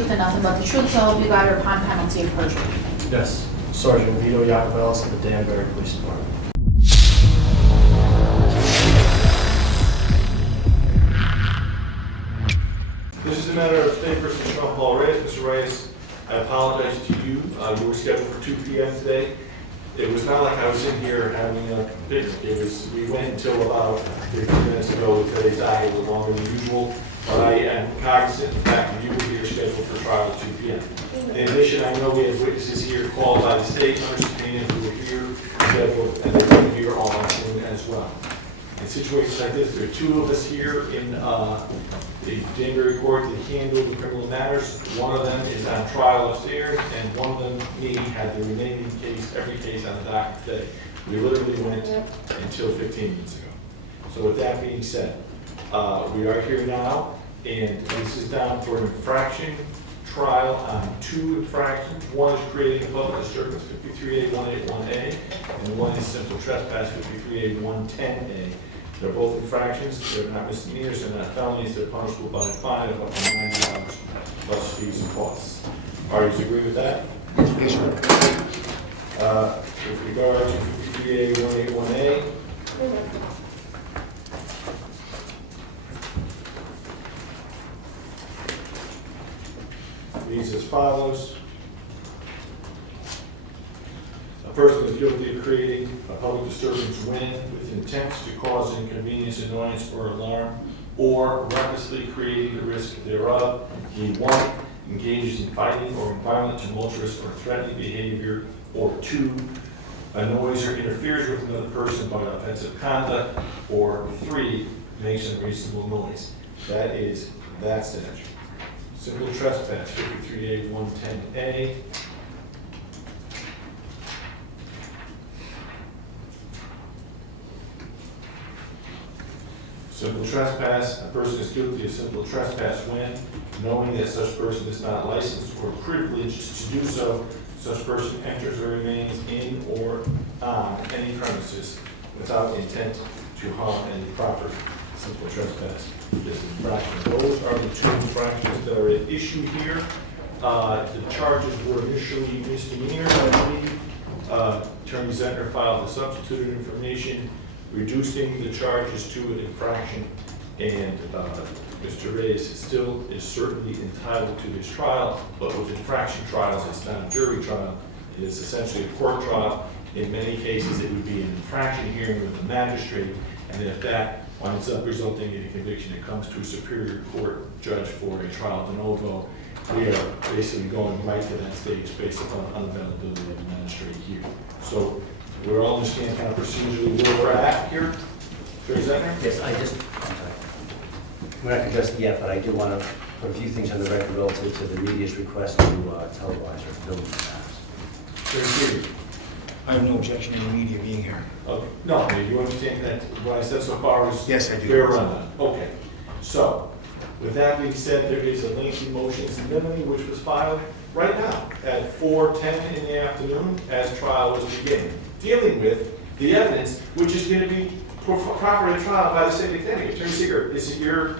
truth and nothing but the truth, so help you God, or upon penalty of perjury? Yes. Sergeant Vito Yacobelis of the Danbury Police Department. This is a matter of State v. Sean Paul Reyes. Mr. Reyes, I apologize to you. You were scheduled for 2 p.m. today. It was not like I was in here having a picnic. We went until about 15 minutes ago with today's docket a little longer than usual. But I am cognizant of the fact that you were here scheduled for trial at 2 p.m. In addition, I know we have witnesses here called by the state under subpoena who were here scheduled, and they're here all afternoon as well. In situations like this, there are 2 of us here in the Danbury court that handle the criminal matters. One of them is on trial upstairs, and one of them, me, had the remaining case, every case on the docket today. We literally went until 15 minutes ago. So with that being said, we are here now, and this is down for an infraction trial on 2 infractions. One is creating a public disturbance, 53A181A, and one is simple trespass, 53A110A. They're both infractions. They're not misdemeanors. They're not felonies. They're punishable by a fine of up to $90 plus fees and costs. Parties agree with that? Yes, sir. With regard to 53A181A, reads as follows. A person is guilty of creating a public disturbance when, with intent to cause inconvenience, annoyance, or alarm, or recklessly creating the risk thereof, he 1, engages in fighting or in violent, tumultuous, or threatening behavior, or 2, annoys or interferes with another person by offensive conduct, or 3, makes unreasonable noise. That is that statute. Simple trespass, 53A110A. Simple trespass, a person is guilty of simple trespass when, knowing that such person is not licensed or privileged to do so, such person enters or remains in or on any premises without intent to harm any property. Simple trespass is infraction. Those are the 2 infractions that are at issue here. The charges were initially misdemeanors, I believe. Attorney Zentner filed the substituted information reducing the charges to an infraction, and Mr. Reyes still is certainly entitled to his trial, but with infraction trials, it's not a jury trial. It is essentially a court trial. In many cases, it would be an infraction hearing with the magistrate, and if that winds up resulting in a conviction, it comes to a superior court judge for a trial de novo. We are basically going right to that stage based upon unavailability of the magistrate here. So we all understand kind of procedurally where we're at here. Attorney Zentner? Yes, I'm sorry. We're not addressed it yet, but I do want to put a few things on the record relative to the media's request to televise or film the matters. Attorney Seaver? I have no objection to the media being here. No, you understand that what I said so far is Yes, I do. fair rundown. Okay. So, with that being said, there is a lengthy motion in limine which was filed right now at 4:10 in the afternoon as trial was beginning, dealing with the evidence which is going to be properly trial by the state attorney. Attorney Seaver, is it your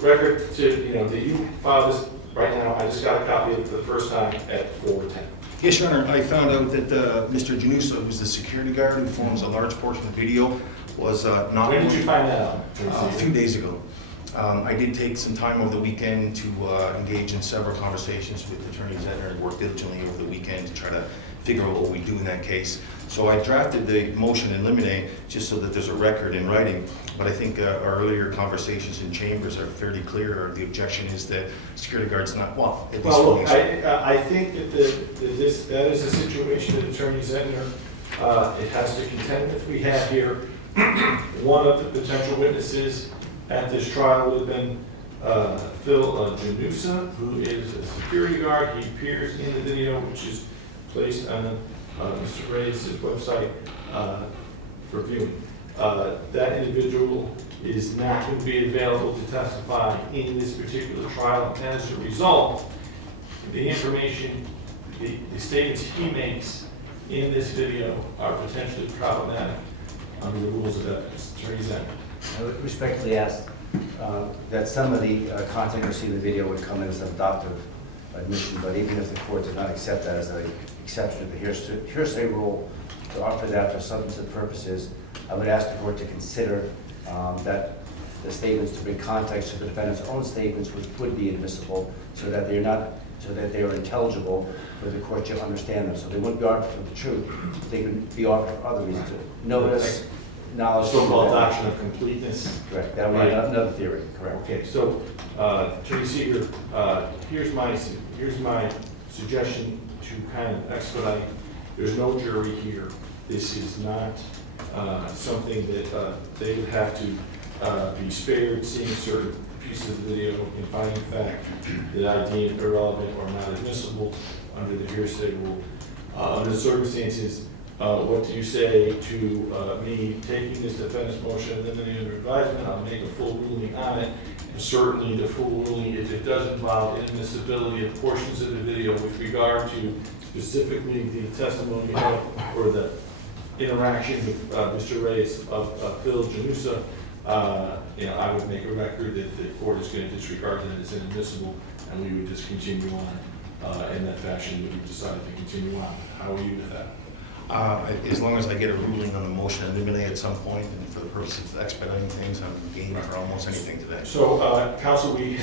record to, that you filed this right now? I just got a copy of it for the first time at 4:10. Yes, Your Honor, I found out that Mr. Genussa, who's the security guard who forms a large portion of the video, was not... When did you find that out? A few days ago. I did take some time over the weekend to engage in several conversations with Attorney Zentner and work diligently over the weekend to try to figure out what we do in that case. So I drafted the motion in limine just so that there's a record in writing, but I think our earlier conversations in chambers are fairly clear. The objection is that security guard's not, well, at least... Well, look, I think that that is a situation that Attorney Zentner it has to contend with. We have here one of the potential witnesses at this trial would have been Phil Genussa, who is a security guard. He appears in the video, which is placed on Mr. Reyes' website for viewing. That individual is not going to be available to testify in this particular trial. And as a result, the information, the statements he makes in this video are potentially problematic under the rules of evidence. Attorney Zentner. I would respectfully ask that some of the content you see in the video would come in as an adoptive admission, but even if the court did not accept that as an exception to the hearsay rule, to offer that for substantive purposes, I would ask the court to consider that the statements to bring context to the defendant's own statements would be admissible, so that they are intelligible for the court to understand them. So they wouldn't be offered for the truth, they could be offered for other reasons. Notice, knowledge. So-called doctrine of completeness. Correct, that would be another theory, correct. Okay, so, Attorney Seeger, here's my suggestion to kind of expedite. There's no jury here. This is not something that they would have to be spared seeing certain pieces of the video and finding fact that I deem irrelevant or not admissible under the hearsay rule. Under the circumstances, what do you say to me taking this defendant's motion and then under advisement? I'll make a full ruling on it. And certainly the full ruling, if it does involve inadmissibility of portions of the video with regard to specifically the testimony or the interaction with Mr. Reyes of Phil Genussa, I would make a record that the court is going to disregard that as inadmissible, and we would just continue on in that fashion that we decided to continue on. How are you with that? As long as I get a ruling on the motion and eliminate at some point, and for the purpose of expediting things, I'm game for almost anything today. So, Counsel, we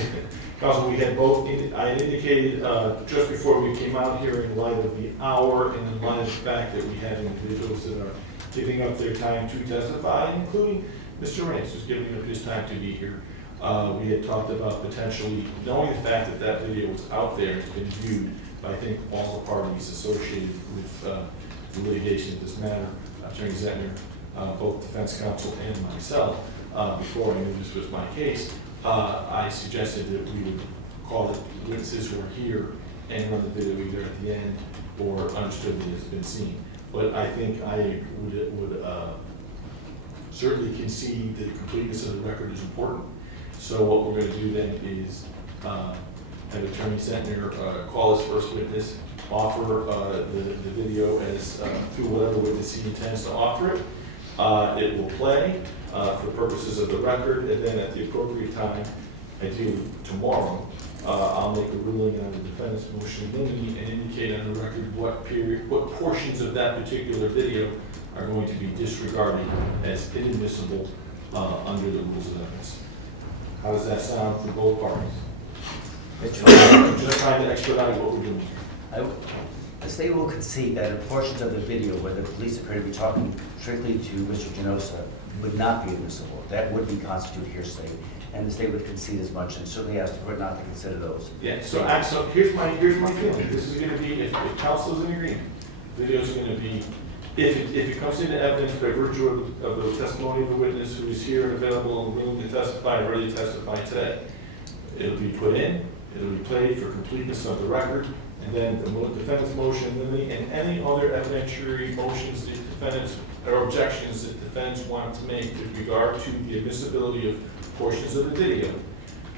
had both, I indicated just before we came out here in light of the hour and in light of the fact that we have individuals that are giving up their time to testify, including Mr. Reyes, who's giving up his time to be here. We had talked about potentially, knowing the fact that that video was out there, it's been viewed by, I think, all the parties associated with the litigation of this matter, Attorney Zentner, both defense counsel and myself, before I knew this was my case, I suggested that we would call the witnesses who are here and run the video either at the end or understood that it's been seen. But I think I would certainly concede that completeness of the record is important. So what we're going to do then is have Attorney Zentner call his first witness, offer the video as through whatever witness he intends to offer it. It will play for purposes of the record, and then at the appropriate time, ideally tomorrow, I'll make a ruling on the defendant's motion in limine and indicate on the record what portions of that particular video are going to be disregarded as inadmissible under the rules of evidence. How does that sound for both parties? Just trying to expedite what we're doing. The state will concede that in portions of the video where the police appear to be talking strictly to Mr. Genussa would not be admissible. That would be constitute hearsay, and the state would concede as much, and certainly ask the court not to consider those. Yeah. So here's my feeling. This is going to be if counsel's in agreement, the video's going to be if it comes into evidence by virtue of the testimony of the witness who is here and available and willing to testify and ready to testify today. It'll be put in. It'll be played for completeness of the record. And then the defendant's motion and any other evidentiary motions the defendants or objections that defendants want to make with regard to the admissibility of portions of the video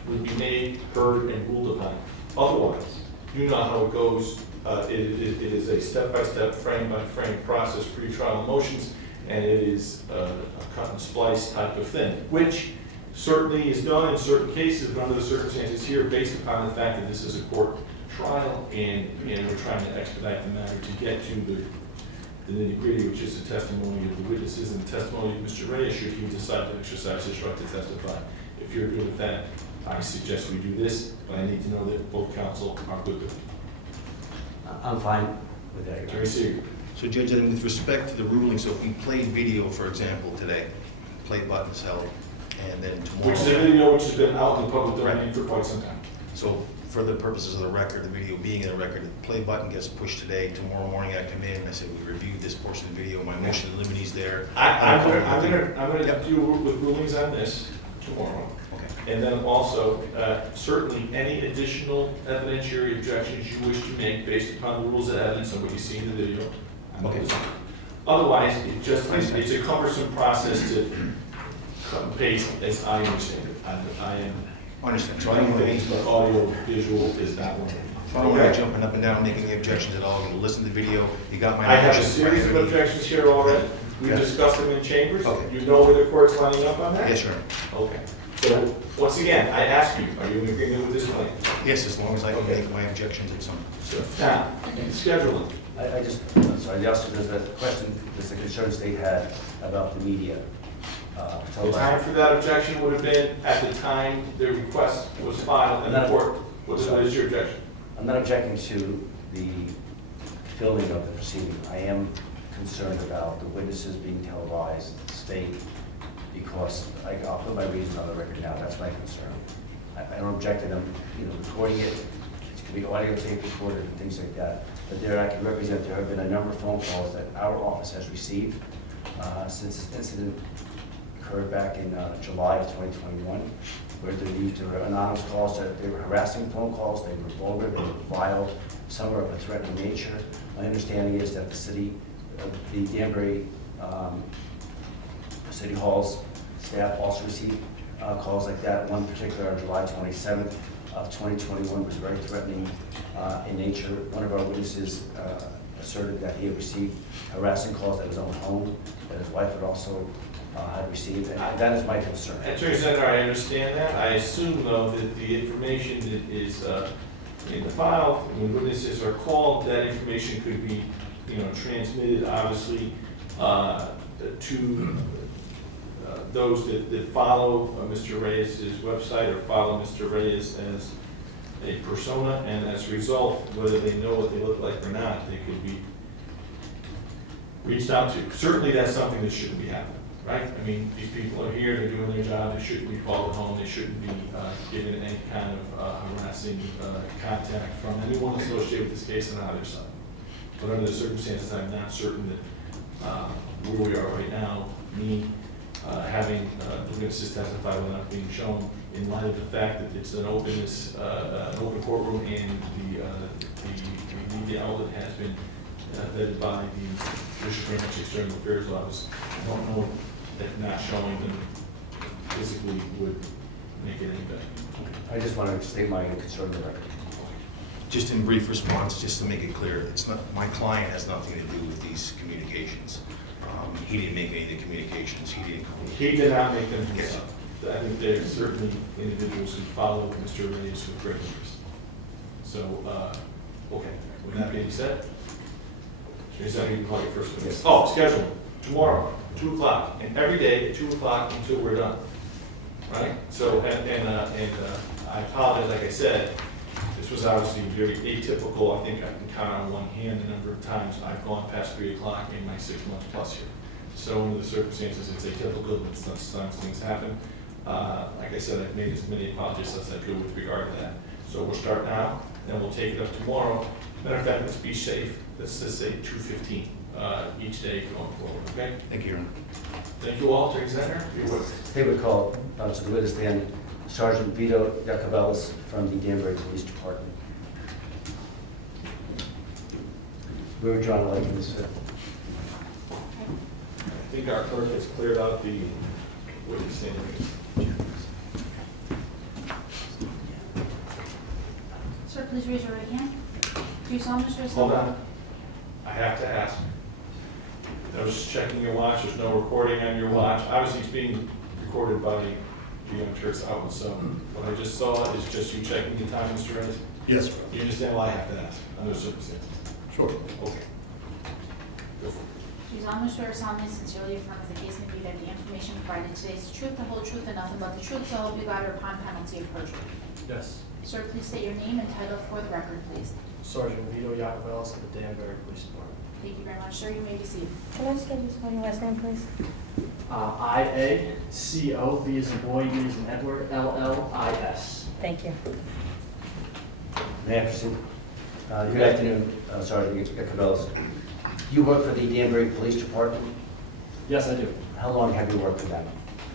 would be made, heard, and ruled upon. Otherwise, you know how it goes. It is a step-by-step, frame-by-frame process, pre-trial motions, and it is a cut and splice type of thing, which certainly is done in certain cases, but under the circumstances here, based upon the fact that this is a court trial, and we're trying to expedite the matter to get to the nitty-gritty, which is the testimony of the witnesses and the testimony of Mr. Reyes, should he decide to exercise his right to testify. If you're good with that, I suggest we do this, but I need to know that both counsel are good with it. I'm fine with that. Attorney Seeger. So Judge, and with respect to the ruling, so if we played video, for example, today, play buttons held, and then tomorrow. Which is a video which has been out in the public domain for quite some time. So for the purposes of the record, the video being in the record, the play button gets pushed today. Tomorrow morning I come in and I say, we reviewed this portion of the video, my motion in limine is there. I'm gonna deal with rulings on this tomorrow. Okay. And then also, certainly any additional evidentiary objections you wish to make based upon the rules of evidence and what you see in the video. Okay. Otherwise, it's a cumbersome process to cut and paste as I understand it. I am. Understand. So I don't want to, But audio, visual is not one. I don't want to jumping up and down, making any objections at all. I'm going to listen to the video. You got my. I have a motion. series of objections here already. We Yeah. discussed them in chambers. Okay. You know where the court's lining up on that? Yes, sir. Okay. So, once again, I ask you, are you in agreement with this plan? Yes, as long as I can Okay. make my objections at some. So, now, in scheduling, I'm sorry, also, there's a question, there's a concern state had about the media. the time for that objection would have been at the time the request was filed in the court. What is your objection? I'm not objecting to the filming of the proceeding. I am concerned about the witnesses being televised, state, because I'll put my reasons on the record now, that's my concern. I don't object to them, recording it, it could be audio tape recorded and things like that, but there I can represent, there have been a number of phone calls that our office has received since this incident occurred back in July of 2021, where there were anonymous calls, that they were harassing phone calls, they were vulgar, they were vile, some were of a threatening nature. My understanding is that the city, the Danbury City Hall's staff also received calls like that. One particular on July 27th of 2021 was very threatening in nature. One of our witnesses asserted that he had received harassing calls at his own home, that his wife had also had received, and that is my concern. Attorney Zentner, I understand that. I assume, though, that the information that is in the file, when witnesses are called, that information could be, transmitted, obviously, to those that follow Mr. Reyes' website or follow Mr. Reyes as a persona, and as a result, whether they know what they look like or not, they could be reached out to. Certainly, that's something that shouldn't be happening. Right? I mean, these people are here, they're doing their job, they shouldn't be called at home, they shouldn't be given any kind of harassing contact from anyone associated with this case on either side. But under the circumstances, I'm not certain that where we are right now, me having the witnesses testify without being shown, in light of the fact that it's an openness, an open courtroom, and the media outlet has been vetted by the Judicial Branch External Affairs Office. I don't know if not showing them physically would make it any better. I just want to state my concern on the record. Just in brief response, just to make it clear, it's not, my client has nothing to do with these communications. He didn't make any of the communications. He did not make them Yes. himself. I think there's certainly individuals who followed Mr. Reyes with great interest. So, okay, with that being said, is that you can call your first witness? Yes. Oh, schedule, tomorrow, 2 o'clock, and every day at 2 o'clock until we're done. Right? So, I apologize, like I said, this was obviously very atypical. I think I can count on one hand the number of times I've gone past 3 o'clock in my 6 months plus here. So under the circumstances, it's atypical, but sometimes things happen. Like I said, I've made as many apologies as I could with regard to that. So we'll start now, then we'll take it up tomorrow. Matter of fact, let's be safe. Let's just say 2:15 each day going forward, okay? Thank you, Your Honor. Thank you all, Attorney Zentner. You're welcome. They would call to the witness stand Sergeant Vito Yacobelis from the Danbury Police Department. We were John Lakins. I think our clerk has cleared out the witness stand. Sir, please raise your right hand. Do you solemnly swear to Hold on. I have to ask. I was just checking your watch. There's no recording on your watch. Obviously, it's being recorded by the young Turks out. So what I just saw is just you checking the time, Mr. Reyes. Yes, sir. You understand why I have to ask under the circumstances? Sure. Okay. Go for it. Do you solemnly swear or solemnly sincerely affirm that the case may be that the information provided today is the truth, the whole truth, and nothing but the truth, so help you God, or upon penalty of perjury? Yes. Sir, please state your name and title for the record, please. Sergeant Vito Yacobelis of the Danbury Police Department. Thank you very much, sir. You may be seated. Can I just get you to spell your last name, please? I-A-C-O, B as in boy, E as in Edward, L-L-I-S. Thank you. May I proceed? Good afternoon, Sergeant Yacobelis. You work for the Danbury Police Department. Yes, I do. How long have you worked for them?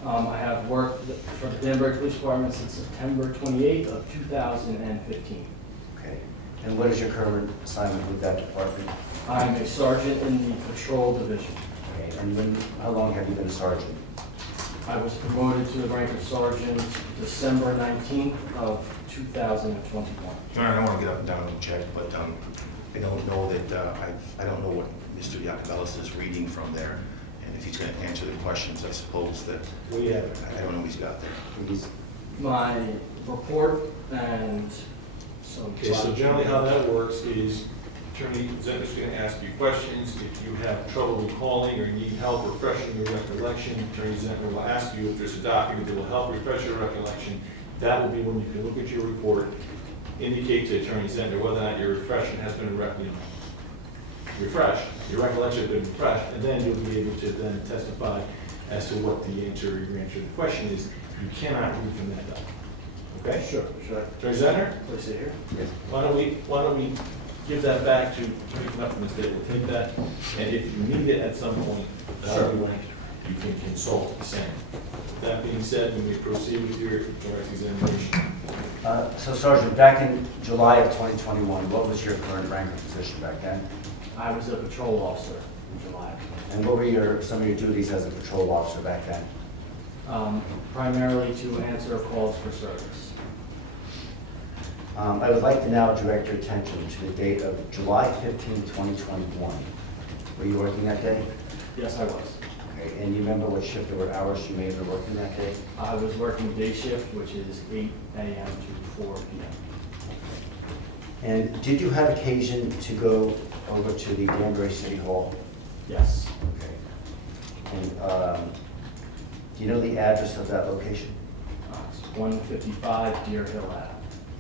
I have worked for the Danbury Police Department since September 28th of 2015. Okay. And what is your current assignment with that department? I'm a sergeant in the patrol division. Okay. And how long have you been a sergeant? I was promoted to the rank of sergeant December 19th of 2021. Your Honor, I don't want to get up and down and check, but I don't know that, I don't know what Mr. Yacobelis is reading from there. And if he's going to answer the questions, I suppose that, We have, I don't know what he's got there. He's- My report and some. okay, so generally how that works is Attorney Zentner's going to ask you questions. If you have trouble recalling or you need help refreshing your recollection, Attorney Zentner will ask you if there's a document that will help refresh your recollection. That will be when you can look at your report, indicate to Attorney Zentner whether or not your refreshing has been refreshed, your recollection has been refreshed, and then you'll be able to then testify as to what the answer, your answer to the question is. You cannot read from that document. Okay? Sure, should I Attorney Zentner? place it here? Yes. Why don't we give that back to Attorney Knuckles, that will take that, and if you need it at some point, that'll be when you can consult the same. With that being said, we may proceed with your direct examination. So Sergeant, back in July of 2021, what was your current rank or position back then? I was a patrol officer in July. And what were some of your duties as a patrol officer back then? Primarily to answer calls for service. I would like to now direct your attention to the date of July 15, 2021. Were you working that day? Yes, I was. Okay, and you remember what shift or what hours you may have been working that day? I was working day shift, which is 8 a.m. to 4 p.m. And did you have occasion to go over to the Danbury City Hall? Yes. Okay. And do you know the address of that location? It's 155 Deer Hill Ave,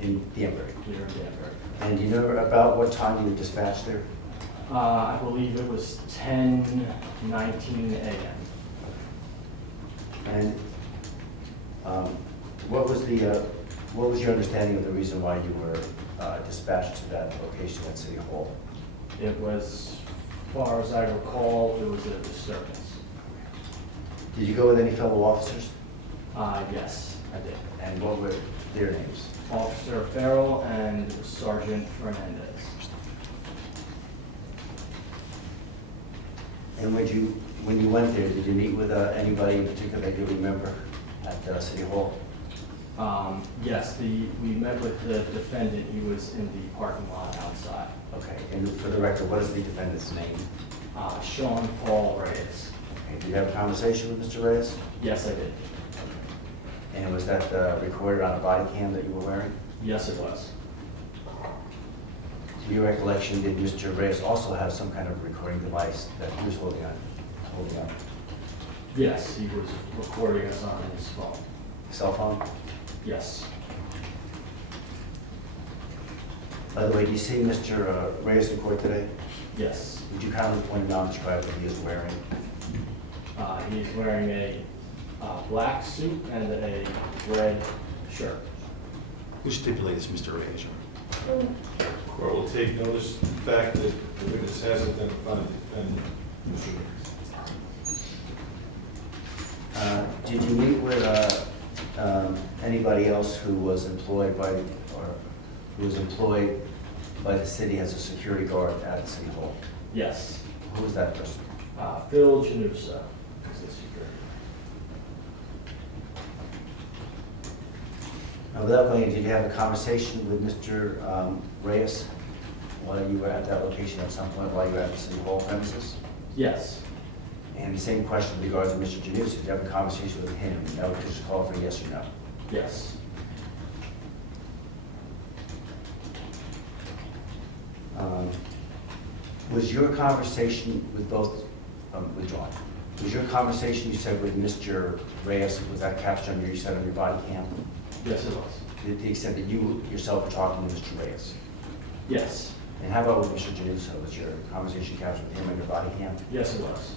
In Danbury. here in Danbury. And do you know about what time you were dispatched there? I believe it was 10:19 a.m. And what was your understanding of the reason why you were dispatched to that location at City Hall? It was, as far as I recall, it was a disturbance. Did you go with any fellow officers? Yes, I did. And what were their names? Officer Farrell and Sergeant Fernandez. And when you went there, did you meet with anybody in particular that you remember at City Hall? Yes, we met with the defendant. He was in the parking lot outside. Okay, and for the record, what is the defendant's name? Sean Paul Reyes. Okay, did you have a conversation with Mr. Reyes? Yes, I did. And was that recorded on a body cam that you were wearing? Yes, it was. To your recollection, did Mr. Reyes also have some kind of recording device that he was holding on? Yes, he was recording us on his phone. Cell phone? Yes. By the way, do you see Mr. Reyes in court today? Yes. Would you kindly point him out and describe what he is wearing? He's wearing a black suit and a red shirt. Who stipulates Mr. Reyes? Court will take notice of the fact that the witness has identified the defendant, Mr. Reyes. Did you meet with anybody else who was employed by the city as a security guard at City Hall? Yes. Who was that person? Phil Genussa is the security. Now, without going into, did you have a conversation with Mr. Reyes while you were at that location at some point while you were at the City Hall premises? Yes. And the same question with regards to Mr. Genussa, did you have a conversation with him? No, just call for yes or no. Yes. Was your conversation with both, with John, was your conversation you said with Mr. Reyes, was that captured on your, you said on your body cam? Yes, it was. To the extent that you yourself were talking to Mr. Reyes? Yes. And how about with Mr. Genussa? Was your conversation captured with him on your body cam? Yes, it was.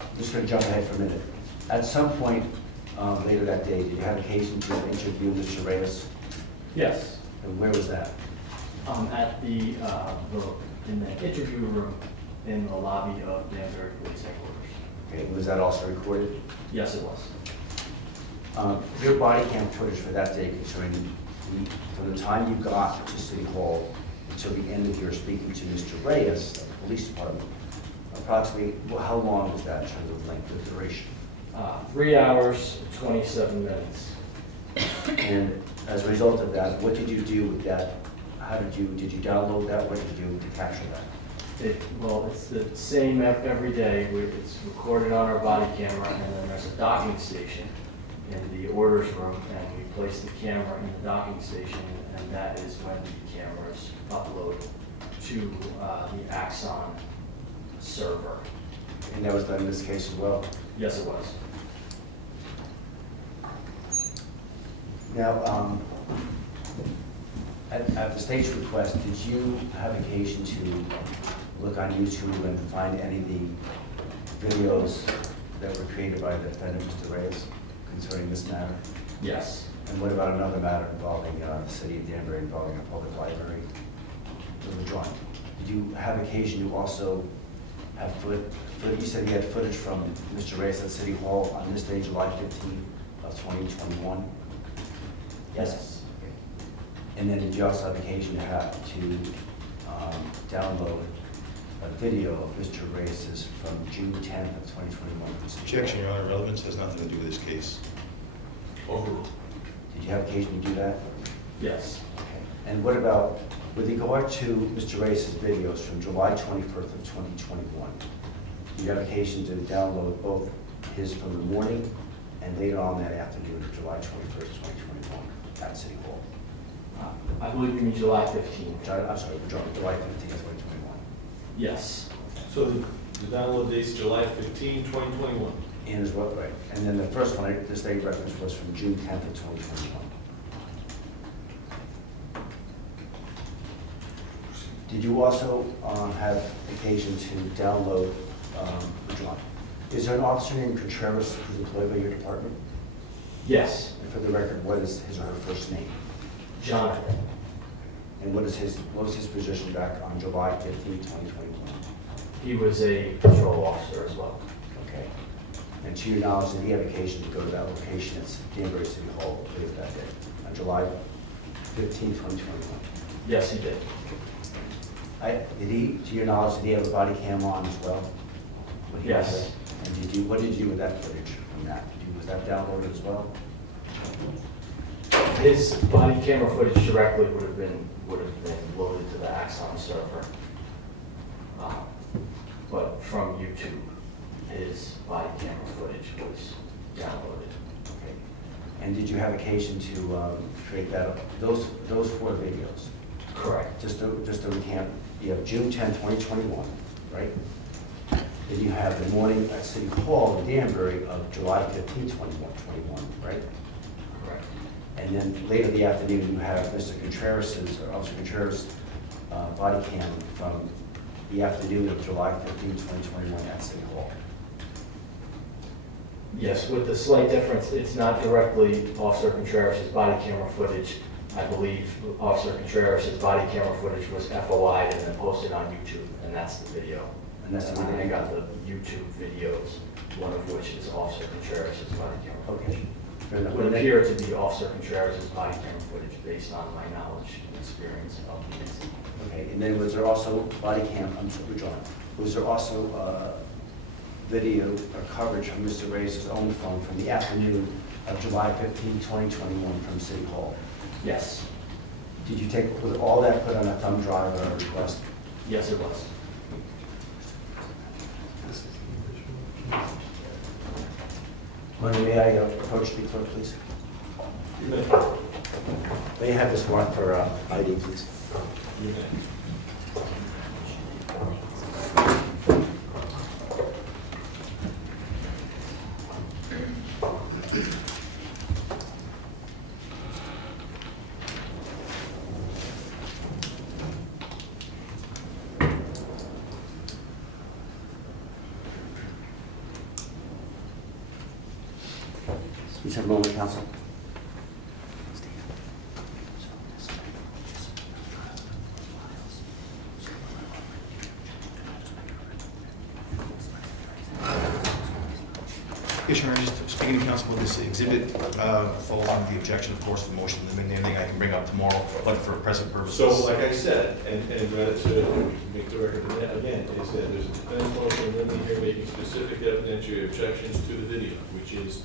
I'm just going to jump ahead for a minute. At some point later that day, did you have occasion to interview Mr. Reyes? Yes. And where was that? At in the interview room in the lobby of Danbury Police Headquarters. Okay, was that also recorded? Yes, it was. Your body cam footage for that day concerning from the time you got to City Hall until the end of your speaking to Mr. Reyes of the police department, approximately, how long was that in terms of length of duration? 3 hours, 27 minutes. And as a result of that, what did you do with that how did you download that? What did you do to capture that? Well, it's the same every day. It's recorded on our body camera, and then there's a docking station in the orders room, and we place the camera in the docking station, and that is when the cameras upload to the Axon server. And that was done in this case as well? Yes, it was. Now, at the state's request, did you have occasion to look on YouTube and find any of the videos that were created by the defendant, Mr. Reyes, concerning this matter? Yes. And what about another matter involving the city of Danbury, involving a public library? It was drawn. Did you have occasion to also have you said you had footage from Mr. Reyes at City Hall on this day, July 15th of 2021? Yes. Okay. And then did you also have occasion to download a video of Mr. Reyes from June 10th of 2021? Objection, Your Honor, relevance has nothing to do with this case. Overruled. Did you have occasion to do that? Yes. Okay. And what about, with regard to Mr. Reyes' videos from July 21st of 2021, do you have occasion to download both his from the morning and later on that afternoon of July 21st, 2021 at City Hall? I believe you mean July 15th. I'm sorry, July 15th of 2021. Yes. So the download date's July 15, 2021. And as well, right. And then the first one, the state reference was from June 10th of 2021. Did you also have occasion to download, John, is there an officer named Contreras who's employed by your department? Yes. And for the record, what is his or her first name? Jonathan. And what was his position back on July 15th, 2021? He was a patrol officer as well. Okay. And to your knowledge, did he have occasion to go to that location at Danbury City Hall later that day, on July 15th, 2021? Yes, he did. Did he, to your knowledge, did he have a body cam on as well? When he was Yes. there? And what did you do with that footage from that? Was that downloaded as well? His body camera footage directly would have been loaded to the Axon server. But from YouTube, his body camera footage was downloaded. Okay. And did you have occasion to create those 4 videos? Correct. Just to recap, you have June 10, 2021, right? Then you have the morning at City Hall in Danbury of July 15, 2021, right? Correct. And then later the afternoon, you have Mr. Contreras' or Officer Contreras' body cam from the afternoon of July 15, 2021 at City Hall. Yes, with the slight difference, it's not directly Officer Contreras' body camera footage. I believe Officer Contreras' body camera footage was FOI'd and then posted on YouTube, and that's the video. And that's the And video. I got the YouTube videos, one of which is Officer Contreras' body camera footage. Okay. Fair enough. It would appear to be Officer Contreras' body camera footage based on my knowledge and experience of the incident. Okay, and then was there also body cam, I'm sorry, John, was there also video or coverage from Mr. Reyes' own phone from the afternoon of July 15, 2021 from City Hall? Yes. Did you was all that put on a thumb drive or a request? Yes, it was. May I approach the clerk, please? You may. May I have this warrant for ID, please? You may. Please have a moment, counsel. Yes, Your Honor, just speaking to counsel with this exhibit, falls under the objection, of course, to the motion, the anything I can bring up tomorrow, but for present purposes. So, like I said, and to make the record again, is that there's a defense motion limiting here making specific evidentiary objections to the video, which is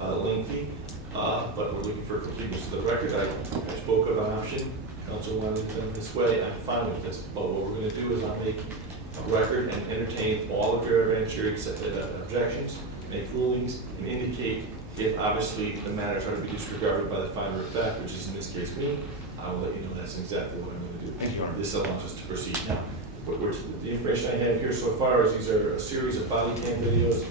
lengthy, but we're looking for completeness of the record. I spoke of an option council wanted it done this way, I'm fine with this. But what we're gonna do is I'll make a record and entertain all of your evidentiary objections, make rulings, and indicate if obviously the matters are to be disregarded by the finder of fact, which is in this case me. I will let you know that's exactly what I'm gonna do. Thank you, Your Honor. This allows us to proceed. Now, the information I have here so far is these are a series of body cam videos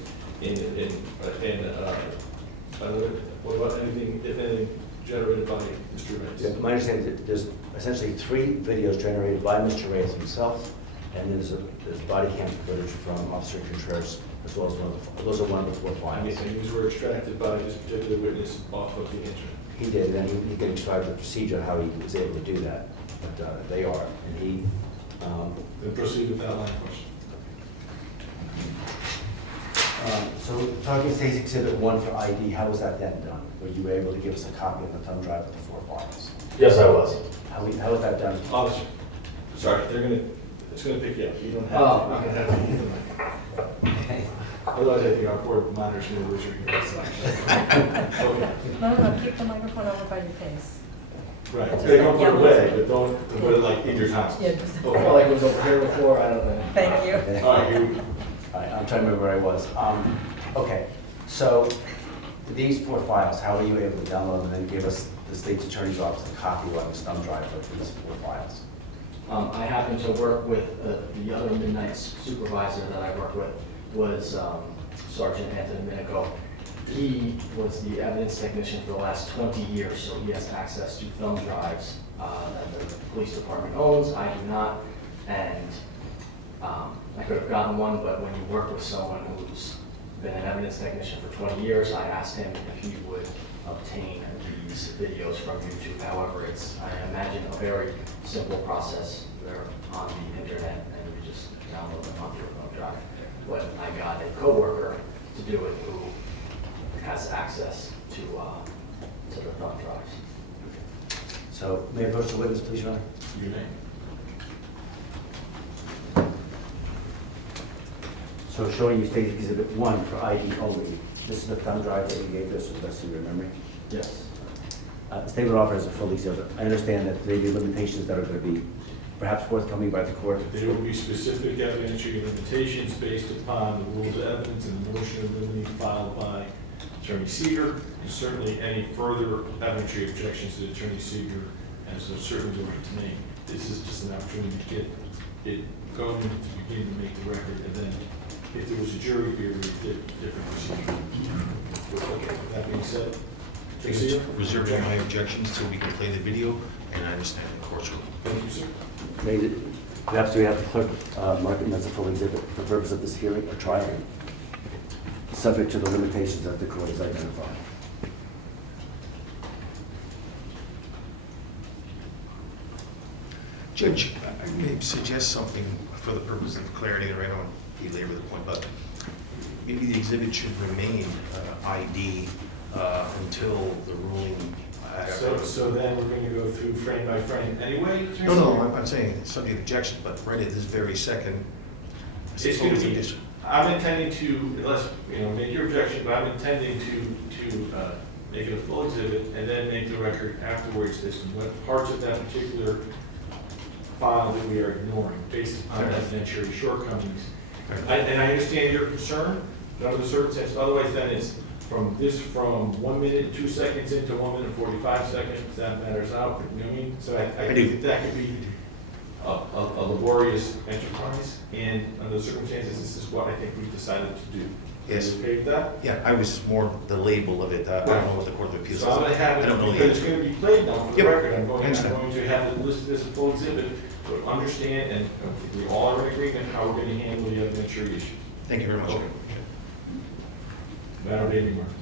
what about anything, if anything, generated by Mr. Yeah, Reyes? my understanding is that there's essentially 3 videos generated by Mr. Reyes himself, and then there's body cam footage from Officer Contreras, as well as those are one of the 4 I mean, files. and these were extracted by this particular witness off of the internet. He did, and he can describe the procedure, how he was able to do that, but they are, and he, Then proceed with that line of question. so talking State's Exhibit 1 for ID, how was that then done? Were you able to give us a copy of the thumb drive with the 4 files? Yes, I was. How was that done? Officer, sorry, it's gonna pick you up. You don't have Oh, to. You don't have to either. Okay. Otherwise, I think our board monitors me lose your Okay, No, keep the microphone over by your face. right. Okay, don't put it away, but don't put it like in your house. Yeah, just, I felt like it was over here before, I don't know. thank you. Okay. All right, here we go. All right, I'm trying to remember where I was. Okay, so these 4 files, how were you able to download them and then give us the State's Attorney's Office a copy on this thumb drive for these 4 files? I happened to work with the other Midnight supervisor that I worked with was Sergeant Anthony Minico. He was the evidence technician for the last 20 years, so he has access to thumb drives that the police department owns. I do not, and I could have gotten one, but when you work with someone who's been an evidence technician for 20 years, I asked him if he would obtain these videos from YouTube. However, it's, I imagine, a very simple process. They're on the internet and you just download them onto your phone drive. But I got a coworker to do it who has access to the thumb drives. So may I approach the witness, please, Your Honor? Your name. So showing you State's Exhibit 1 for ID only, this is the thumb drive that you gave us, to the best of your memory. Yes. The State would offer as a full exhibit. I understand that there may be limitations that are going to be perhaps forthcoming by the court. There will be specific evidentiary limitations based upon the rules of evidence and the motion of limine filed by Attorney Seeger, and certainly any further evidentiary objections to Attorney Seeger has certainly the right to make. This is just an opportunity to get it going, to begin to make the record, and then if there was a jury here, we did different procedure. Okay, that being said, Attorney Seeger? Reserving my objections till we can play the video, and I understand the court's ruling. Thank you, sir. Perhaps we have the clerk mark it as a full exhibit for the purpose of this hearing or trial, subject to the limitations that the court has identified. Judge, I may suggest something for the purpose of clarity, and I don't want to belabor the point, but maybe the exhibit should remain ID until the ruling. So then we're going to go through frame by frame anyway? Attorney No, Seeger? I'm saying it's subject to objection, but right at this very second. It's going to be, I'm intending to, unless, make your objection, but I'm intending to make it a full exhibit and then make the record afterwards as to what parts of that particular file that we are ignoring based upon evidentiary shortcomings. And I understand your concern, but under the circumstances, otherwise then it's from 1 minute, 2 seconds into 1 minute, 45 seconds, that matters out, you know what I mean? So I think that could be a laborious enterprise, and under the circumstances, this is what I think we've decided to do. Yes. You okay with that? Yeah, I was more the label of it. I don't know what the Court of Appeals. So I'm gonna have I don't know it, the because it's gonna be played now for the Yep, record, I'm I going understand. to have it listed as a full exhibit, to understand, and we all are in agreement how we're gonna handle the evidentiary issue. Thank you very much. Okay. Madam Baby Marcus.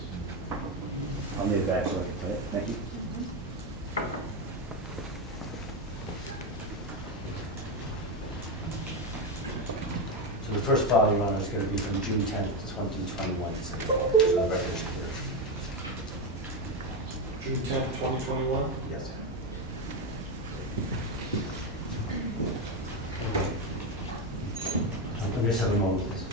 I'll need it back, so thank you. So the first file, Your Honor, is going to be from June 10th, 2021. So the record is clear. June 10th, 2021. Yes. Let me just have a moment, please.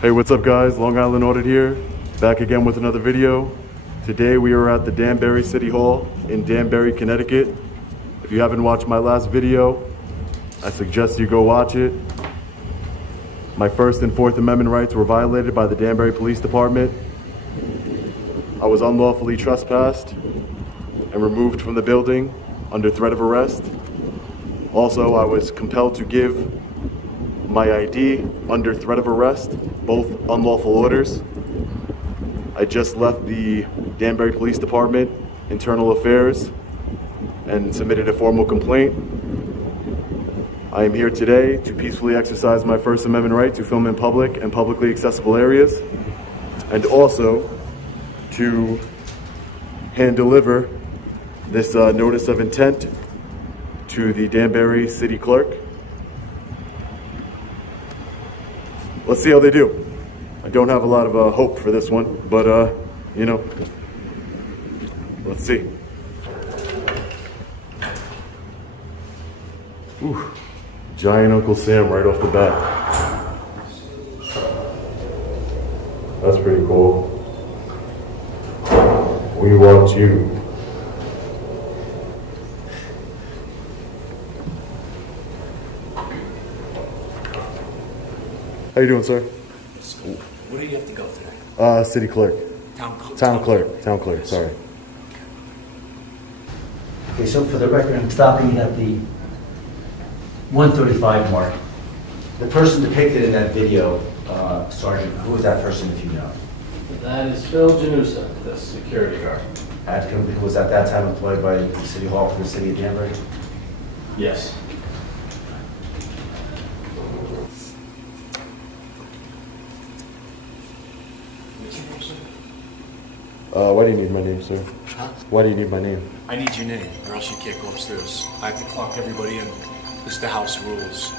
Hey, what's up guys? Long Island Audit here, back again with another video. Today we are at the Danbury City Hall in Danbury, Connecticut. If you haven't watched my last video, I suggest you go watch it. My First and Fourth Amendment rights were violated by the Danbury Police Department. I was unlawfully trespassed and removed from the building under threat of arrest. Also, I was compelled to give my ID under threat of arrest, both unlawful orders. I just left the Danbury Police Department, Internal Affairs, and submitted a formal complaint. I am here today to peacefully exercise my First Amendment right to film in public and publicly accessible areas, and also to hand deliver this notice of intent to the Danbury City Clerk. Let's see how they do. I don't have a lot of hope for this one, but you know, let's see. Ooh, giant Uncle Sam right off the bat. That's pretty cool. We want you. How you doing, sir? Where do you have to go today? City clerk. Town clerk, sorry. Okay, so for the record, I'm stopping at the 135 mark. The person depicted in that video, Sergeant, who was that person, if you know? That is Phil Genussa, the security guard. Who was at that time employed by the City Hall for the City of Danbury? Yes. Why do you need my name, sir? Huh? Why do you need my name? I need your name, or else you can't go upstairs. I have to clock everybody in. It's the house rules.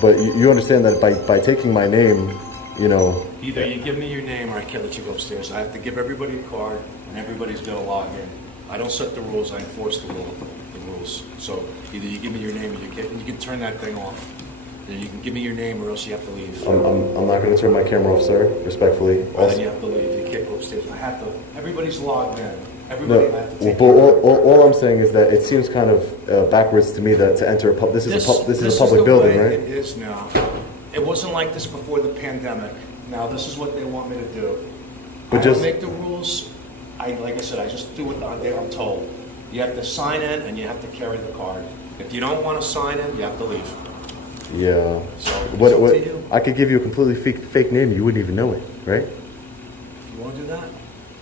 But you understand that by taking my name, you know... Either you give me your name, or I can't let you go upstairs. I have to give everybody a card, and everybody's got to log in. I don't set the rules, I enforce the rules. So either you give me your name, or you can turn that thing off. You can give me your name, or else you have to leave. I'm not going to turn my camera off, sir, respectfully. Then you have to leave. You can't go upstairs. I have to. Everybody's logged in. No, Everybody have to take but all I'm saying is that it seems kind of backwards to me that to enter a this is a public building, right? It is now. It wasn't like this before the pandemic. Now this is what they want me to do. But I just- don't make the rules. Like I said, I just do what I'm told. You have to sign in and you have to carry the card. If you don't want to sign in, you have to leave. Yeah. So it's What? up to you. I could give you a completely fake name, you wouldn't even know it, right? You want to do that?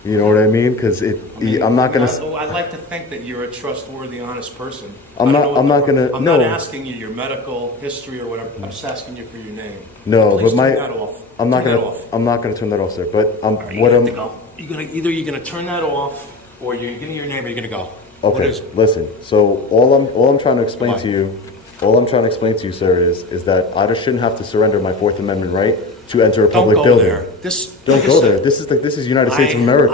You know what I mean? Because I'm not going to... I'd like to think that you're a trustworthy, honest person. I'm not gonna- I'm no. not asking you your medical history or whatever. I'm just asking you for your name. No, Please but turn that off. I'm not Turn going that to... off. I'm not going to turn that off, sir. But All right, you what have I'm... to go. Either you're gonna turn that off, or you're giving your name, or you're gonna go. What Okay, is it? listen. So all I'm trying to explain Why? to you, sir, is that I just shouldn't have to surrender my Fourth Amendment right to enter a Don't public go building. there. Don't like I go said, there. This is United States of America.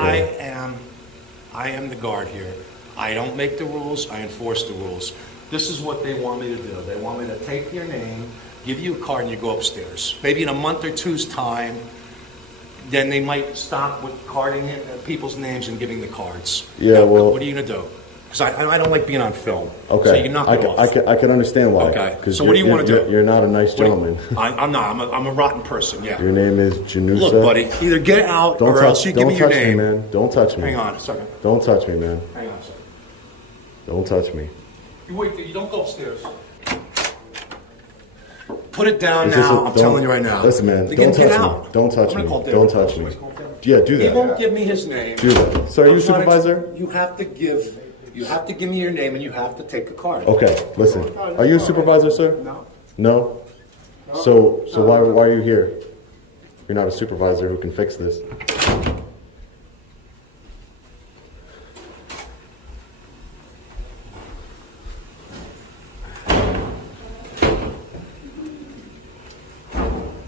I am the guard here. I don't make the rules. I enforce the rules. This is what they want me to do. They want me to take your name, give you a card, and you go upstairs. Maybe in a month or two's time, then they might stop with carding people's names and giving the cards. Yeah, Now, well- what are you gonna do? Because I don't like being on film. Okay, So you can knock it off. I can understand why. Okay. 'Cause So what do you want to do? You're not a nice gentleman. I'm not. I'm a rotten person. Yeah. Your name is Genussa. Look, buddy. Either get out or else you give me your name. Don't touch me, man. Don't touch me. Hang on a second. Don't touch me, man. Hang on a second. Don't touch me. You wait. You don't go upstairs. Put it down It's just now. a- I'm don't- telling you right now. Listen, man. Get Don't touch me. out. Don't touch I'm gonna me. call David. Don't touch me. Somebody's called David. Yeah, do He won't that. give me his name. Do that. Sir, are you I'm trying to- supervisor? You have to give. You have to give me your name and you have to take a card. Okay, listen. Are you a supervisor, sir? No. No? So why are you here? You're not a supervisor who can fix this.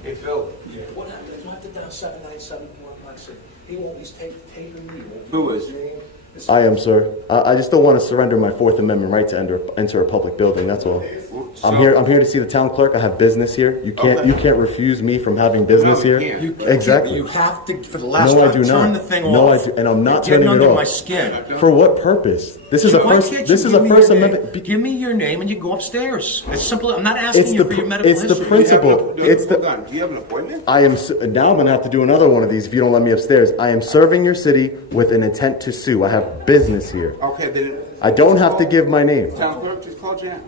Hey, Phil. Yeah. What happened? I have to dial 797-156. He won't. He's taping me. Who is? I am, sir. I just don't want to surrender my Fourth Amendment right to enter a public building, that's all. I'm here to see the town clerk. I have business here. You can't refuse me from having business here. Exactly. You have to, for the last No, I time, do turn not. the thing No, off. I do, and I'm not You're turning getting it under off. my skin. For what purpose? This is a Why first. can't you This is give a me First your name? Amendment. Give me your name and you go upstairs. It's simple. I'm not asking It's you the for your medical it's the history. principle. It's the. Hold on, do you have an appointment? I am now. I'm gonna have to do another one of these if you don't let me upstairs. I am serving your city with an intent to sue. I have business here. Okay, then. I don't have to give my name. Town clerk, just call Jan.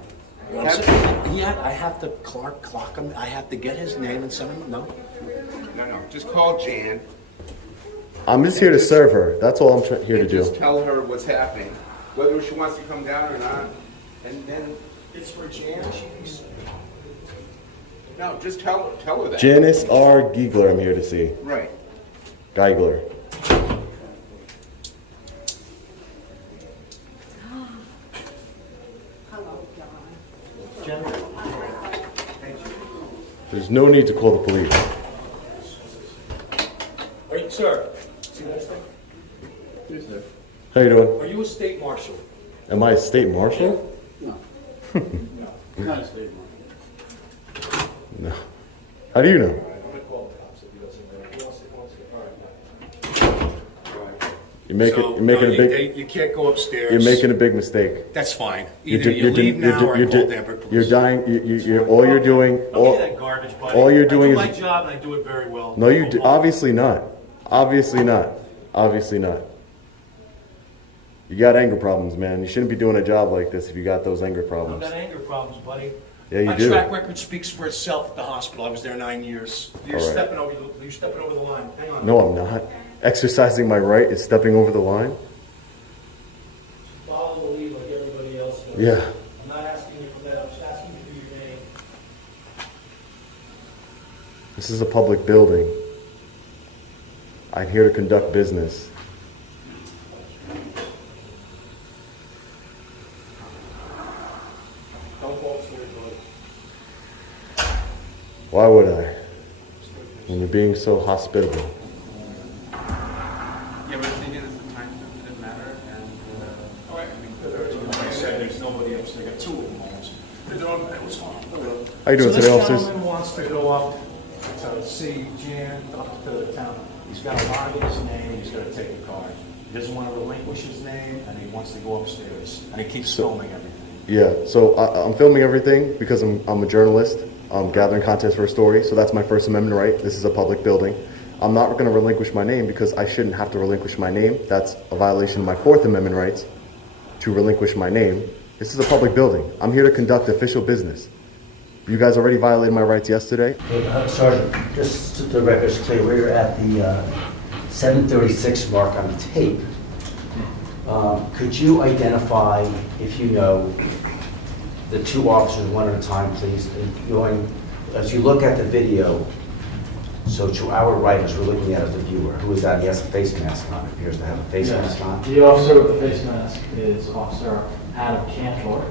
Yeah, I have to clock him. I have to get his name and send him. No. No, just call Jan. I'm just here to serve her. That's all I'm here to And do. just tell her what's happening, whether she wants to come down or not. And then, It's for Jan. no, just tell her that. Janice R. Giegler, I'm here to see. Right. Geigler. There's no need to call the police. Are you, sir? See that thing? How you doing? Are you a state marshal? Am I a state marshal? Not a state marshal. No. How do you know? I'm gonna call the cops if he doesn't know. He wants to all right. You're making a big. You can't go upstairs. You're making a big mistake. That's fine. You're Either do- you you're do- leave you're now do- or I you're call do- Danbury Police. You're dying. You're all you're doing. Don't give me that garbage, buddy. all you're doing I is- do my job and I do it very well. No, you do, obviously not. Obviously not. Obviously not. You got anger problems, man. You shouldn't be doing a job like this if you got those anger I've problems. got anger problems, buddy. Yeah, you My do. track record speaks for itself at the hospital. I was there 9 years. You're All right. stepping over. You're stepping over the line. Hang on. No, I'm not. Exercising my right is stepping over the line. Follow the lead like everybody else does. Yeah. I'm not asking you for that. I'm just asking you for your name. This is a public building. I'm here to conduct business. Don't go upstairs, buddy. Why would I? When you're being so hospitable. Yeah, but the thing is, the time didn't matter, and, Like I said, there's nobody else. They got two of them almost. They're doing it was fine. How you doing today, This officers? gentleman wants to go up to see Jan up to the town. He's got to log in his name, he's got to take a card. He doesn't want to relinquish his name, and he wants to go upstairs. And he keeps filming everything. Yeah, so I'm filming everything because I'm a journalist. I'm gathering content for a story, so that's my First Amendment right. This is a public building. I'm not going to relinquish my name because I shouldn't have to relinquish my name. That's a violation of my Fourth Amendment rights to relinquish my name. This is a public building. I'm here to conduct official business. You guys already violated my rights yesterday. Sergeant, just so the record's clear, we're at the 7:36 mark on the tape. Could you identify, if you know, the two officers one at a time, please? As you look at the video, so to our right, as we're looking at as the viewer, who is that? He has a face mask on, appears to have a face mask on. The officer with the face mask is Officer Adam Cantor.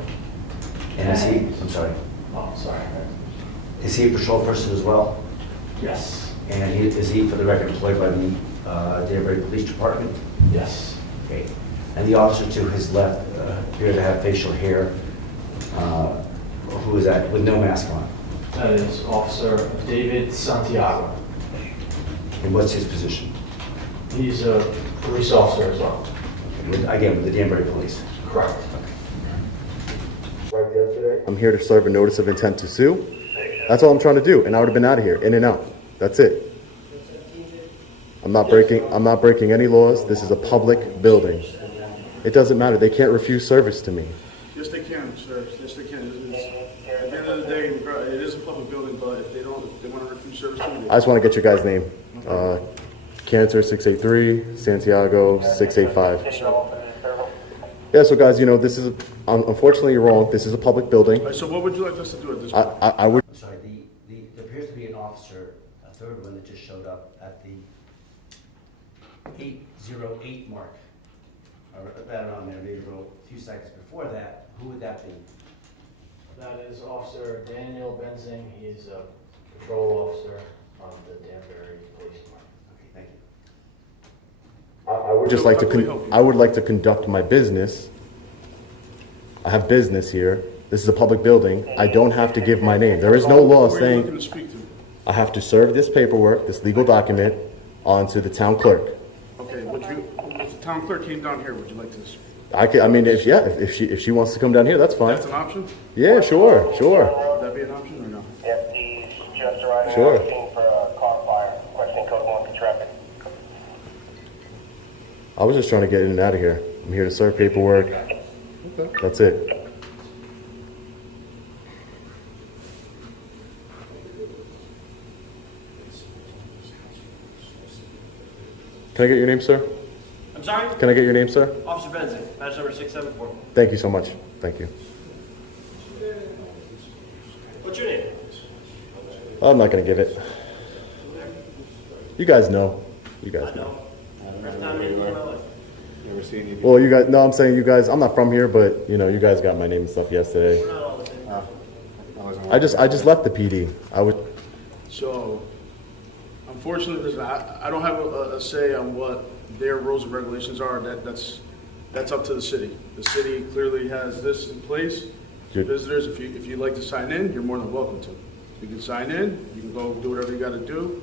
And is he, I'm sorry, Oh, sorry. is he a patrol person as well? Yes, And is he, for the record, employed by the Danbury Police Department? yes. Okay. And the officer to his left appeared to have facial hair. Who is that, with no mask on? That is Officer David Santiago. And what's his position? He's a police officer as well. Again, with the Danbury Police. Correct. I'm here to serve a notice of intent to sue. That's all I'm trying to do, and I would have been out of here, in and out. That's it. I'm not breaking any laws. This is a public building. It doesn't matter. They can't refuse service to me. yes, they can, sir, yes, they can. At the end of the day, it is a public building, but if they want to refuse service to you, I just want to get your guy's name. Cantor 683, Santiago 685. Yeah, so guys, you know, this is, unfortunately you're wrong. This is a public building. so what would you like us to do at this point? I would, I'm sorry, there appears to be an officer, a third one that just showed up at the 8:08 mark. About around there, maybe a few seconds before that. Who would that be? That is Officer Daniel Benzing. He's a patrol officer of the Danbury Police Department. Okay, thank you. I would just like to, I would like to conduct my business. I have business here. This is a public building. I don't have to give my name. There is no law Who are you looking saying to speak to? I have to serve this paperwork, this legal document, onto the town clerk. Okay, if the town clerk came down here, would you like to speak? I mean, if she wants to come down here, that's fine. That's an option? Yeah, sure. Would that be an option or no? EST's just arriving Sure. on scene for a car fire, requesting code 1 for traffic. I was just trying to get in and out of here. I'm here to serve paperwork. That's it. Can I get your name, sir? I'm sorry? Can I get your name, sir? Officer Benson, badge number 674. Thank you so much. Thank you. What's your name? I'm not going to give it. You guys know. You guys know. First time meeting you in my life. Well, you guys, no, I'm saying you guys, I'm not from here, but, you know, you guys got my name and stuff yesterday. We're not all the same. I just left the PD. So, unfortunately, listen, I don't have a say on what their rules and regulations are. That's up to the city. The city clearly has this in place. Visitors, if you'd like to sign in, you're more than welcome to. You can sign in. You can go do whatever you got to do.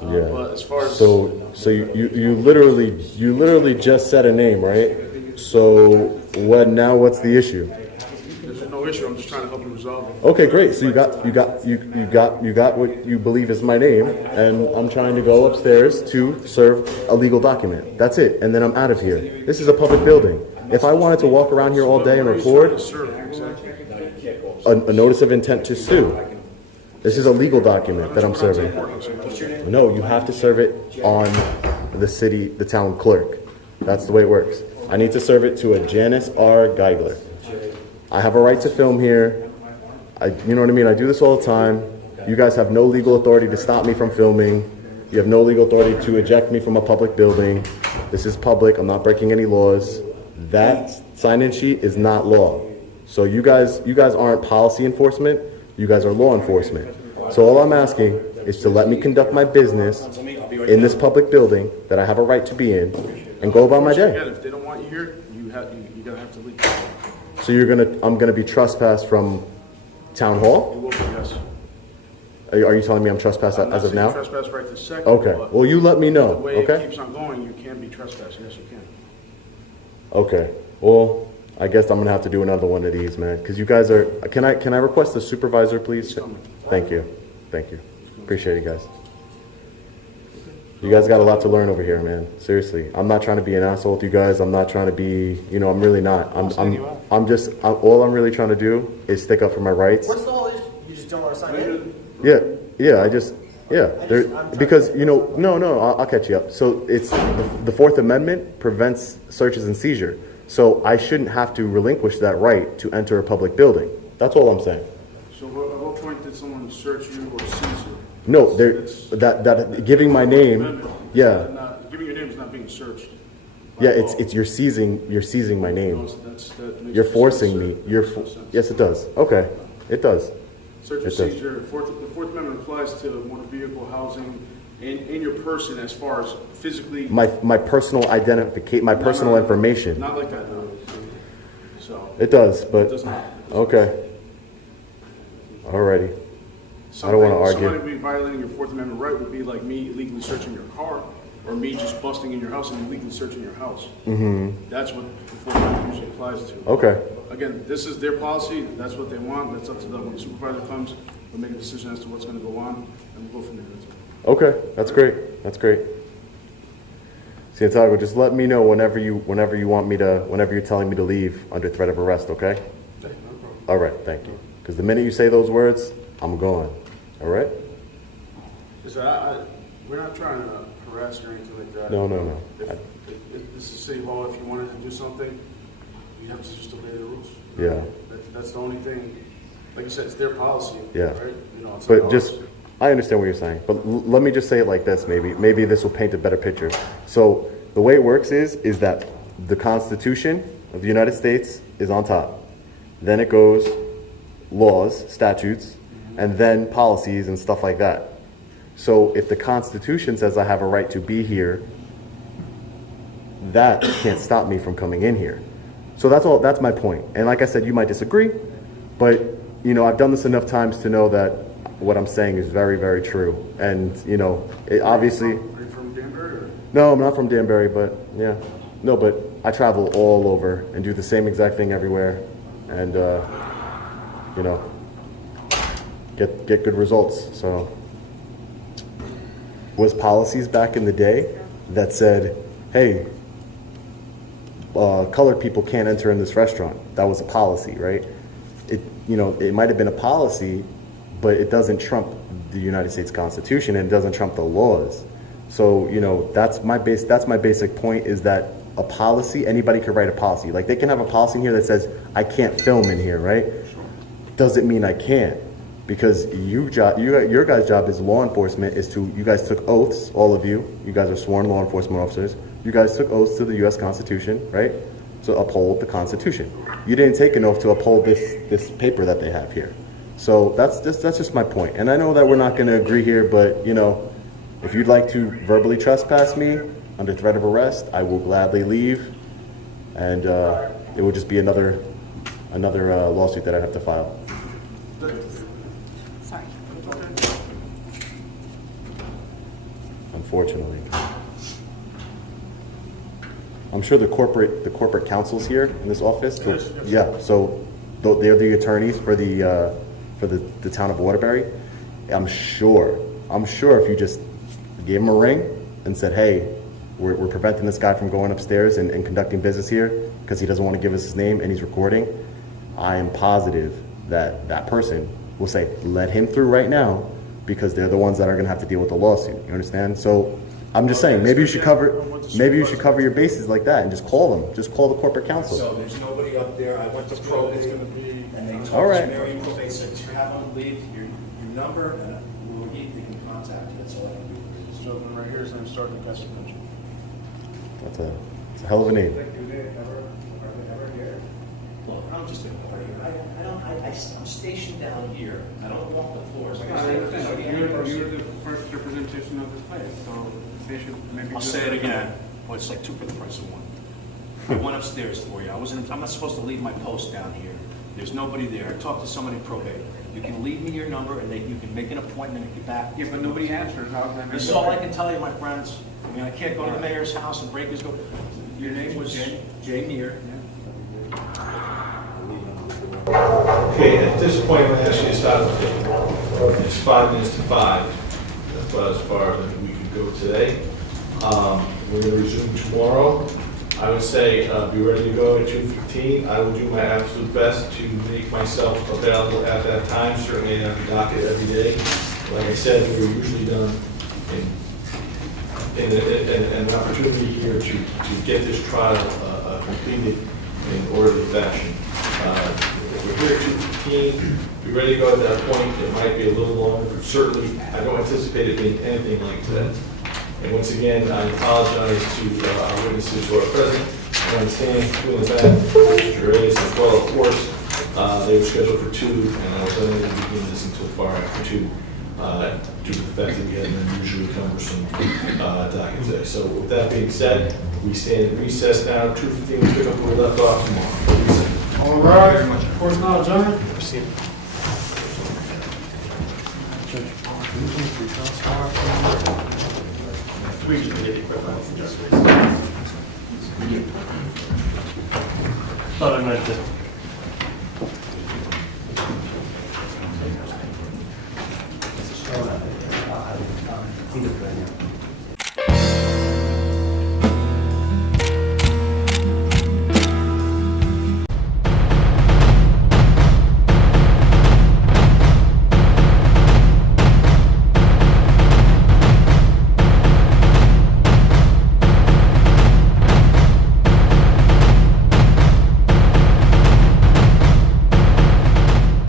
Yeah. But as far as So you literally just said a name, right? So what's the issue? there's no issue, I'm just trying to help you resolve it. Okay, great. So you got what you believe is my name, and I'm trying to go upstairs to serve a legal document. That's it. And then I'm out of here. This is a public building. If I wanted to walk around here all day and record, a notice of intent to sue. This is a legal document that I'm serving. No, you have to serve it on the town clerk. That's the way it works. I need to serve it to a Janice R. Geigler. I have a right to film here. You know what I mean? I do this all the time. You guys have no legal authority to stop me from filming. You have no legal authority to eject me from a public building. This is public. I'm not breaking any laws. That sign-in sheet is not law. So you guys aren't policy enforcement. You guys are law enforcement. So all I'm asking is to let me conduct my business in this public building that I have a right to be in and go about my day. Again, if they don't want you here, you're gonna have to leave. So I'm gonna be trespassed from town hall? You will be, yes. Are you telling me I'm trespassed as of now? Trespass right this second. Okay. but Well, you let me know. The way it Okay. keeps on going, you can be trespassed. Yes, you can. Okay. Well, I guess I'm gonna have to do another one of these, man. Because you guys are. Can I request the supervisor, please? Thank you. Thank you. Appreciate it, guys. You guys got a lot to learn over here, man. Seriously, I'm not trying to be an asshole to you guys. I'm not trying to be. I'm really not. All I'm really trying to do is stick up for my rights. What's the whole issue? You just don't want to sign in? Because no, I'll catch you up. So it's the Fourth Amendment prevents searches and seizure. So I shouldn't have to relinquish that right to enter a public building. That's all I'm saying. So at what point did someone search you or seize you? No, that giving my name. Yeah. Giving your name is not being searched. Yeah, it's you're seizing my name. You're forcing me. Yes, it does. Okay, it does. Search and seizure. The Fourth Amendment applies to motor vehicle, housing, and your person as far as physically. My personal identification, my personal information. Not like that, no. So. It does, but It does not. okay. Alrighty. I don't want to argue. Somebody violating your Fourth Amendment right would be like me illegally searching your car, or me just busting in your house and illegally searching your house. Mm-hmm. That's what the Fourth Amendment usually applies to. Okay. Again, this is their policy. That's what they want. That's up to them. When the supervisor comes, we'll make a decision as to what's going to go on, and we'll go from there. Okay, that's great. That's great. Santiago, just let me know whenever you're telling me to leave under threat of arrest, okay? No problem. All right, thank you. Because the minute you say those words, I'm gone. All right? Listen, we're not trying to harass you or anything like that. No. If this is City Hall. If you wanted to do something, you have to just obey the rules. Yeah. That's the only thing. Like you said, it's their policy. Yeah. Right? It's But not just, ours. I understand what you're saying, but let me just say it like this, maybe this will paint a better picture. So the way it works is that the Constitution of the United States is on top. Then it goes laws, statutes, and then policies and stuff like that. So if the Constitution says I have a right to be here, that can't stop me from coming in here. So that's my point. And like I said, you might disagree, But, you know, I've done this enough times to know that what I'm saying is very, very true. And, you know, it obviously... Are you from Danbury or? No, I'm not from Danbury, but yeah. No, but I travel all over and do the same exact thing everywhere. And, you know, get good results. So, was policies back in the day that said, hey, colored people can't enter in this restaurant. That was a policy, right? You know, it might have been a policy, but it doesn't trump the United States Constitution and it doesn't trump the laws. So, you know, that's my basic point, is that a policy, anybody could write a policy. Like, they can have a policy in here that says, I can't film in here, right? Doesn't mean I can't. Because your guys' job as law enforcement is to, you guys took oaths, all of you. You guys are sworn law enforcement officers. You guys took oaths to the U.S. Constitution, right? To uphold the Constitution. You didn't take an oath to uphold this paper that they have here. So that's just my point. And I know that we're not going to agree here, but, you know, if you'd like to verbally trespass me under threat of arrest, I will gladly leave, and it will just be another lawsuit that I have to file. Sorry. Unfortunately, I'm sure the corporate counsel's here in this office. Yeah, so they're the attorneys for the town of Waterbury. I'm sure if you just gave him a ring and said, hey, we're preventing this guy from going upstairs and conducting business here because he doesn't want to give us his name and he's recording, I am positive that that person will say, let him through right now, because they're the ones that are going to have to deal with the lawsuit. You understand? So I'm just saying, maybe you should cover your bases like that and just call them. Just call the corporate counsel. So there's nobody up there. I went to probate, and they All told right. us, Mary probate said, you have them leave your number, and we'll they can contact you. That's all I can do for you. This gentleman right here is named Sergeant Pestilential. That's a hell of a name. Look, I'm just a party. I'm stationed down here. I don't walk the floors. I understand, but you're the first representation of this place, so they should maybe... I'll say it again. Well, it's like two for the price of one. I went upstairs for you. I'm not supposed to leave my post down here. There's nobody there. I talked to somebody in probate. You can leave me your number and you can make an appointment and get back. Yeah, but nobody answers. This is all I can tell you, my friends. I mean, I can't go to the mayor's house and break his door. Your name was Jay Neer. Okay, at this point, I'm going to ask you to stop the tape. It's 5 minutes to 5. That's about as far as we could go today. We're going to resume tomorrow. I would say be ready to go at 2:15. I will do my absolute best to make myself available at that time. Certainly on the docket every day. Like I said, we're usually done in an opportunity here to get this trial completed in orderly fashion. We're here at 2:15. Be ready to go at that point. It might be a little longer, but certainly I don't anticipate it being anything like that. And once again, I apologize to our witnesses who are present. I understand two in the back, Mr. Reyes as well, of course. They were scheduled for 2, and I was unable to begin this until far after 2, due to the fact that we had an unusually cumbersome docket today. So with that being said, we stand in recess now. 2:15, we pick up where we left off tomorrow. All right, of course now, adjourned. We can get the equipment from Justice. Thought I meant to